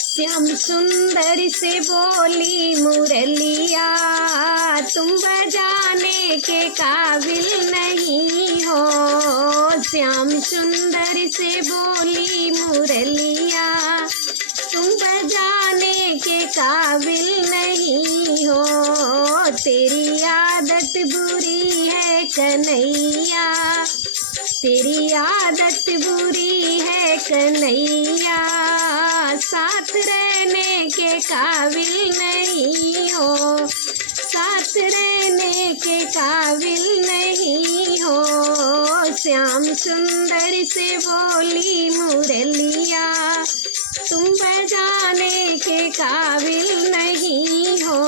श्याम सुंदर से बोली मुरलिया, तुम बजाने के काबिल नहीं हो। श्याम सुंदर से बोली मुरलिया, तुम बजाने के काबिल नहीं हो। तेरी आदत बुरी है कन्हैया, तेरी आदत बुरी है कन्हैया। साथ रहने के काबिल नहीं हो, साथ रहने के काबिल नहीं हो। श्याम सुंदर से बोली मुरलिया, तुम बजाने के काबिल नहीं हो,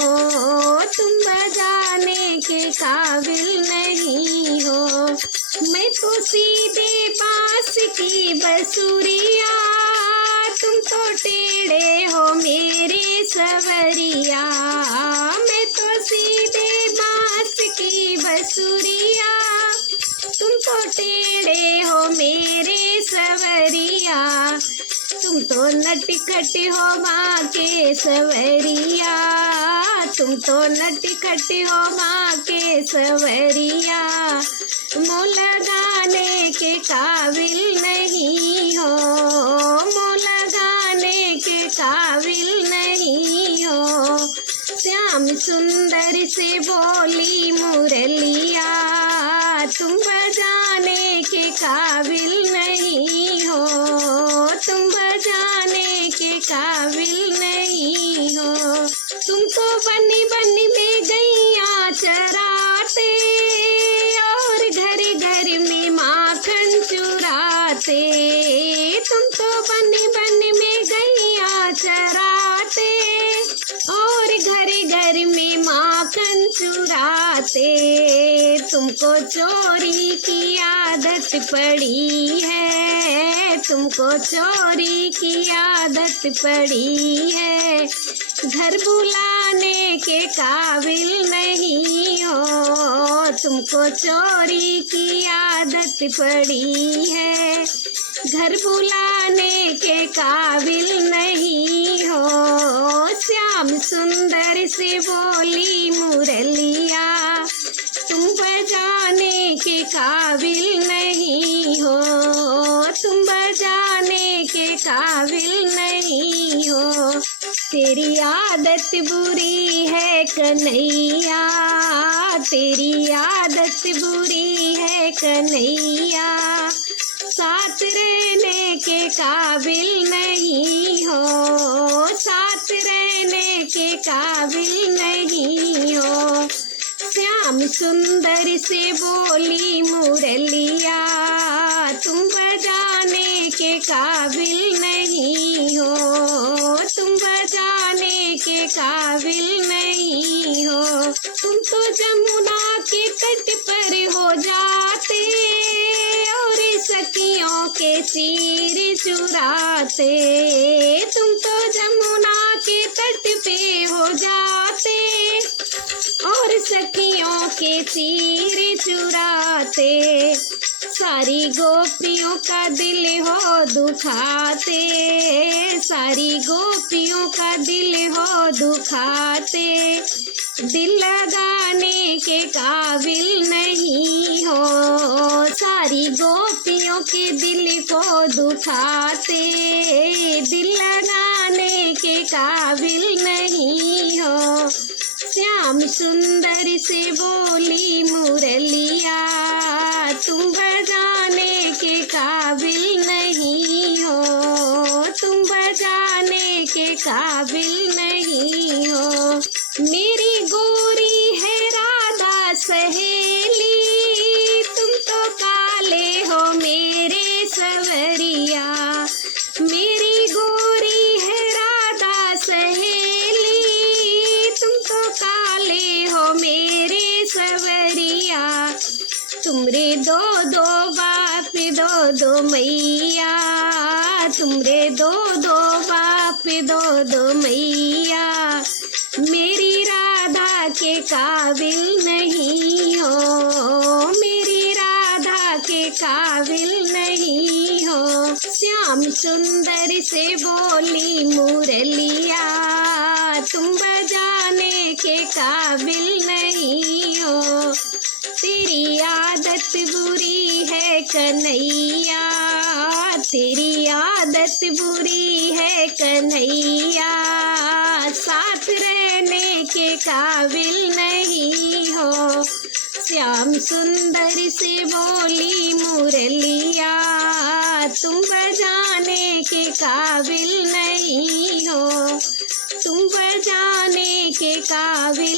तुम बजाने के काबिल नहीं हो। मैं तो सीधे बांस की बसुरिया, तुम तो टेढ़े हो मेरे सवरिया। मैं तो सीधे बांस की बसुरिया, तुम तो टेढ़े हो मेरे सवरिया। तुम तो नटखट हो माँ के सवरिया, तुम तो नटखट हो माँ के सवरिया। मोह लगाने के काबिल नहीं हो, मोह लगाने के काबिल नहीं हो। श्याम सुंदर से बोली मुरलिया, तुम बजाने के काबिल नहीं हो, तुम बजाने के काबिल नहीं हो। तुम तो बनी बनी में गैया चराते, और घर घर में माखन चुराते। तुम तो बनी बनी में गैया चराते, और घर घर में माखन चुराते। तुमको चोरी की आदत पड़ी है, तुमको चोरी की आदत पड़ी है। घर बुलाने के काबिल नहीं हो, तुमको चोरी की आदत पड़ी है। घर बुलाने के काबिल नहीं हो। श्याम सुंदर से बोली मुरलिया, तुम बजाने के काबिल नहीं हो, तुम बजाने के काबिल नहीं हो। तेरी आदत बुरी है कन्हैया, तेरी आदत बुरी है कन्हैया। साथ रहने के काबिल नहीं हो, साथ रहने के काबिल नहीं हो। श्याम सुंदर से बोली मुरलिया, तुम बजाने के काबिल नहीं हो, तुम बजाने के काबिल नहीं हो। तुम तो जमुना के तट पर हो जाते, और सखियों के चीर चुराते। तुम तो जमुना के तट पे हो जाते, और सखियों के चीर चुराते। सारी गोपियों का दिल हो दुखाते, सारी गोपियों का दिल हो दुखाते। दिल लगाने के काबिल नहीं हो, सारी गोपियों के दिल को दुखाते। दिल लगाने के काबिल नहीं हो। श्याम सुंदर से बोली मुरलिया, तुम बजाने के काबिल नहीं हो, तुम बजाने के काबिल नहीं हो। मेरी गोरी है राधा सहेली, तुम तो काले हो मेरे सवरिया। मेरी गोरी है राधा सहेली, तुम तो काले हो मेरे सवरिया। तुमरे दो दो बाप दो दो मैया, तुमरे दो दो बाप दो दो मैया। मेरी राधा के काबिल नहीं हो, मेरी राधा के काबिल नहीं हो। श्याम सुंदर से बोली मुरलिया, तुम बजाने के काबिल नहीं हो। तेरी आदत बुरी है कन्हैया, तेरी आदत बुरी है कन्हैया, साथ रहने के काबिल नहीं हो। श्याम सुंदर से बोली मुरलिया, तुम बजाने के काबिल नहीं हो, तुम बजाने के काबिल